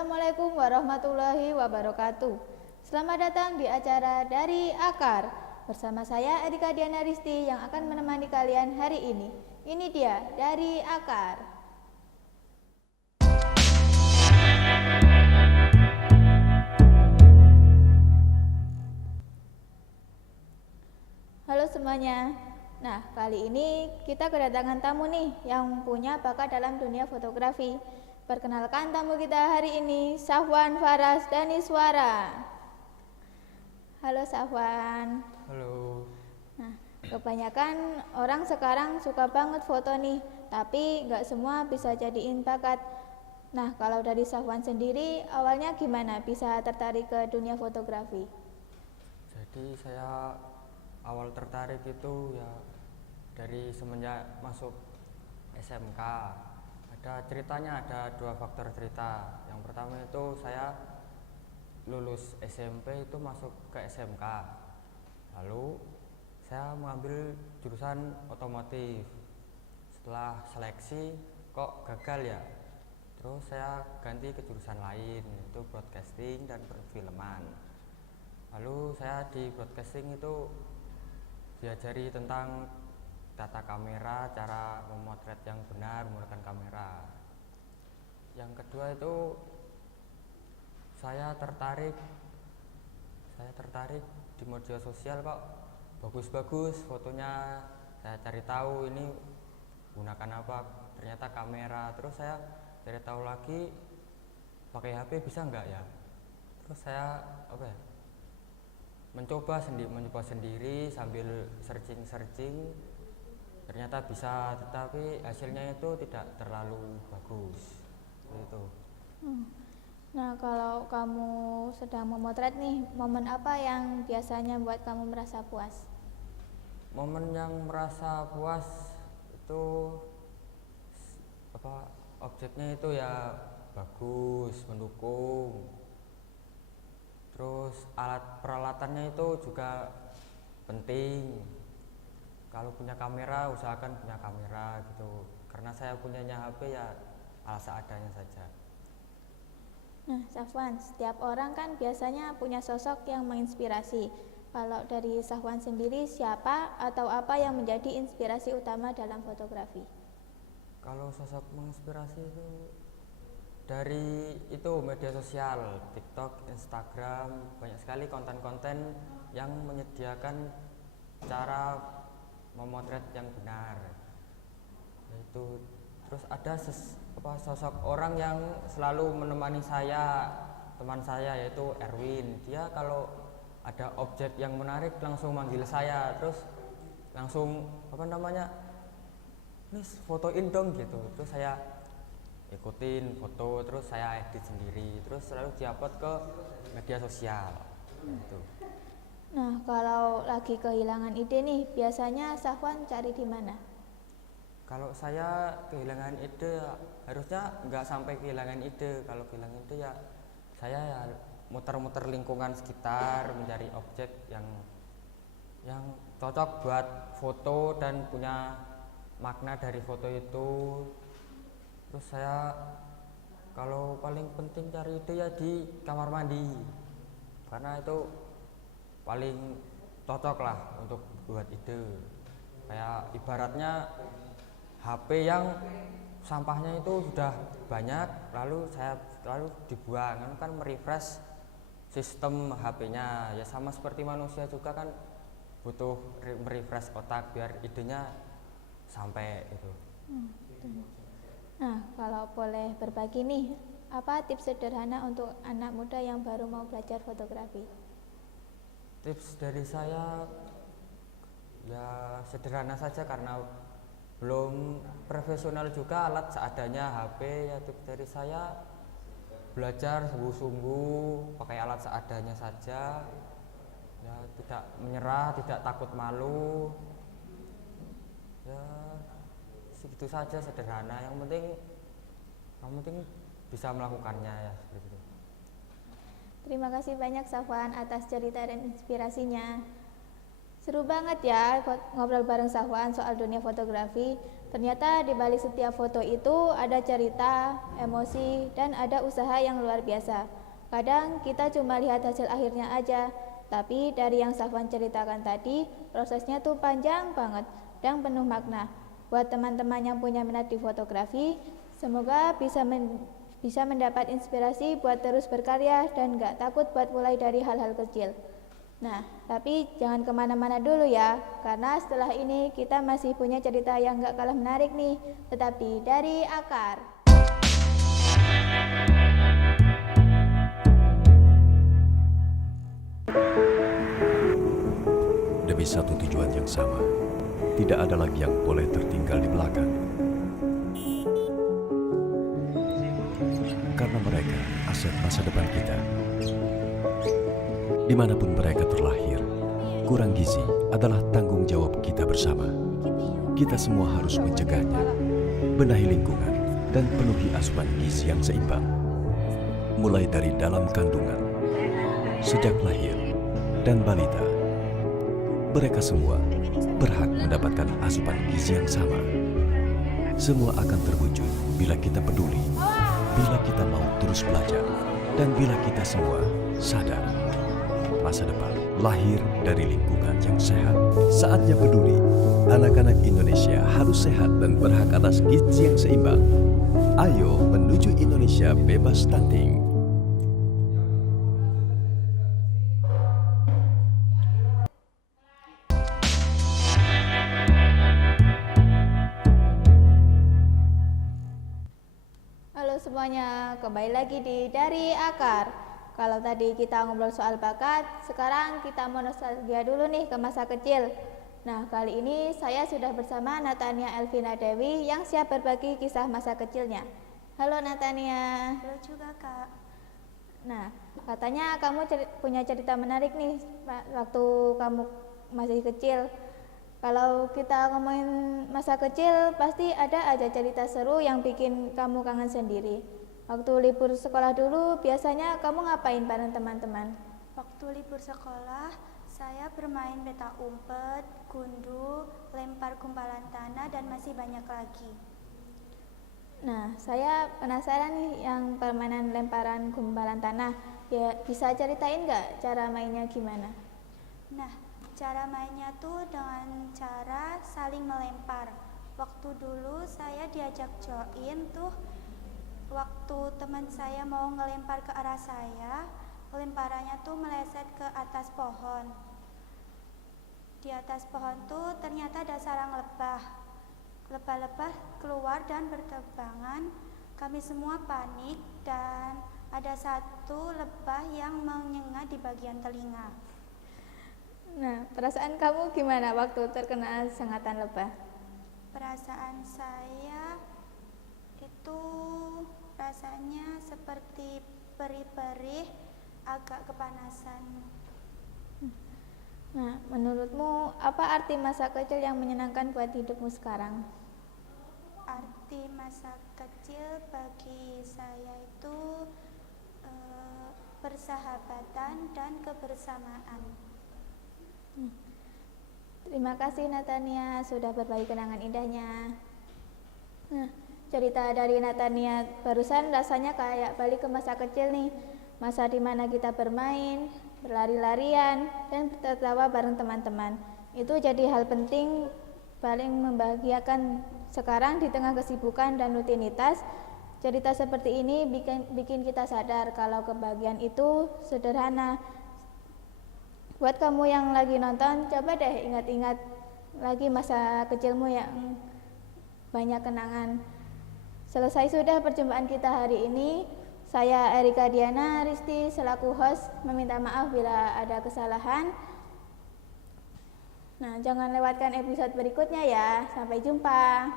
Assalamualaikum warahmatullahi wabarakatuh. Selamat datang di acara Dari Akar. Bersama saya Erika Diana Risti yang akan menemani kalian hari ini. Ini dia Dari Akar. Halo semuanya. Nah, kali ini kita kedatangan tamu nih yang punya bakat dalam dunia fotografi. Perkenalkan tamu kita hari ini, Safwan Faras Daniswara. Halo Safwan. Halo. Nah, kebanyakan orang sekarang suka banget foto nih, tapi nggak semua bisa jadiin bakat. Nah, kalau dari Safwan sendiri, awalnya gimana bisa tertarik ke dunia fotografi? Jadi saya awal tertarik itu ya dari semenjak masuk SMK. Ada ceritanya, ada dua faktor cerita. Yang pertama itu saya lulus SMP itu masuk ke SMK. Lalu saya mengambil jurusan otomotif. Setelah seleksi kok gagal ya. Terus saya ganti ke jurusan lain, itu broadcasting dan perfilman. Lalu saya di broadcasting itu diajari tentang tata kamera, cara memotret yang benar menggunakan kamera. Yang kedua itu saya tertarik di media sosial, kok bagus-bagus fotonya. Saya cari tahu ini gunakan apa, ternyata kamera. Terus saya cari tahu lagi pakai HP bisa enggak ya. Terus saya mencoba sendiri sambil searching, ternyata bisa, tetapi hasilnya itu tidak terlalu bagus gitu. Nah, kalau kamu sedang memotret nih, momen apa yang biasanya buat kamu merasa puas? Momen yang merasa puas itu objeknya itu ya bagus, mendukung. Terus peralatannya itu juga penting. Kalau punya kamera, usahakan punya kamera gitu. Karena saya punyanya HP ya ala seadanya saja. Nah, Safwan, setiap orang kan biasanya punya sosok yang menginspirasi. Kalau dari Safwan sendiri, siapa atau apa yang menjadi inspirasi utama dalam fotografi? Kalau sosok menginspirasi itu dari itu media sosial, TikTok, Instagram, banyak sekali konten-konten yang menyediakan cara memotret yang benar. Itu terus ada sosok orang yang selalu menemani saya, teman saya, yaitu Erwin. Dia kalau ada objek yang menarik langsung manggil saya, terus langsung nih fotoin dong gitu. Terus saya ikutin foto, terus saya edit sendiri, terus selalu diupload ke media sosial gitu. Nah, kalau lagi kehilangan ide nih, biasanya Safwan cari di mana? Kalau saya kehilangan ide, harusnya nggak sampai kehilangan ide. Kalau kehilangan ide ya saya ya muter-muter lingkungan sekitar, mencari objek yang cocok buat foto dan punya makna dari foto itu. Terus saya kalau paling penting cari ide ya di kamar mandi, karena itu paling cocok lah untuk buat ide. Kayak ibaratnya HP yang sampahnya itu sudah banyak, lalu dibuang, kan merefresh sistem HP-nya. Ya sama seperti manusia juga kan butuh merefresh otak biar idenya sampai itu. Nah, kalau boleh berbagi nih, apa tips sederhana untuk anak muda yang baru mau belajar fotografi? Tips dari saya ya sederhana saja, karena belum profesional juga, alat seadanya HP. Ya tips dari saya belajar sungguh-sungguh, pakai alat seadanya saja. Ya tidak menyerah, tidak takut malu. Ya segitu saja, sederhana. Yang penting bisa melakukannya ya seperti itu. Terima kasih banyak Safwan atas cerita dan inspirasinya. Seru banget ya ngobrol bareng Sahwan soal dunia fotografi. Ternyata di balik setiap foto itu ada cerita, emosi, dan ada usaha yang luar biasa. Kadang kita cuma lihat hasil akhirnya aja, tapi dari yang Sahwan ceritakan tadi, prosesnya tuh panjang banget dan penuh makna. Buat teman-teman yang punya minat di fotografi, semoga bisa mendapat inspirasi buat terus berkarya dan gak takut buat mulai dari hal-hal kecil. Nah, tapi jangan kemana-mana dulu ya, karena setelah ini kita masih punya cerita yang gak kalah menarik nih, tetapi dari akar. Demi satu tujuan yang sama, tidak ada lagi yang boleh tertinggal di belakang. Karena mereka aset masa depan kita. Dimanapun mereka terlahir, kurang gizi adalah tanggung jawab kita bersama. Kita semua harus mencegahnya, benahi lingkungan, dan penuhi asupan gizi yang seimbang. Mulai dari dalam kandungan, sejak lahir, dan balita. Mereka semua berhak mendapatkan asupan gizi yang sama. Semua akan terwujud bila kita peduli, bila kita mau terus belajar, dan bila kita semua sadar. Masa depan lahir dari lingkungan yang sehat. Saatnya peduli. Anak-anak Indonesia harus sehat dan berhak atas gizi yang seimbang. Ayo menuju Indonesia bebas stunting. Halo semuanya, kembali lagi di Dari Akar. Kalau tadi kita ngobrol soal bakat, sekarang kita mau nostalgia dulu nih ke masa kecil. Nah, kali ini saya sudah bersama Natania Elvina Dewi yang siap berbagi kisah masa kecilnya. Halo Natania. Halo juga Kak. Nah, katanya kamu punya cerita menarik nih waktu kamu masih kecil. Kalau kita ngomongin masa kecil, pasti ada aja cerita seru yang bikin kamu kangen sendiri. Waktu libur sekolah dulu, biasanya kamu ngapain bareng teman-teman? Waktu libur sekolah, saya bermain petak umpet, gundu, lempar gumpalan tanah, dan masih banyak lagi. Nah, saya penasaran nih yang permainan lemparan gumpalan tanah. Ya, bisa ceritain nggak cara mainnya gimana? Nah, cara mainnya tuh dengan cara saling melempar. Waktu dulu saya diajak join tuh, waktu teman saya mau ngelempar ke arah saya, lemparannya tuh meleset ke atas pohon. Di atas pohon tuh ternyata ada sarang lebah. Lebah-lebah keluar dan berterbangan. Kami semua panik dan ada satu lebah yang menyengat di bagian telinga. Nah, perasaan kamu gimana waktu terkena sengatan lebah? Perasaan saya itu rasanya seperti perih-perih, agak kepanasan. Nah, menurutmu apa arti masa kecil yang menyenangkan buat hidupmu sekarang? Arti masa kecil bagi saya itu persahabatan dan kebersamaan. Terima kasih Natania sudah berbagi kenangan indahnya. Nah, cerita dari Natania barusan rasanya kayak balik ke masa kecil nih. Masa dimana kita bermain, berlari-larian, dan tertawa bareng teman-teman. Itu jadi hal penting, paling membahagiakan. Sekarang di tengah kesibukan dan rutinitas, cerita seperti ini bikin kita sadar kalau kebahagiaan itu sederhana. Buat kamu yang lagi nonton, coba deh ingat-ingat lagi masa kecilmu yang banyak kenangan. Selesai sudah perjumpaan kita hari ini. Saya Erika Diana Risti selaku host meminta maaf bila ada kesalahan. Nah, jangan lewatkan episode berikutnya ya. Sampai jumpa.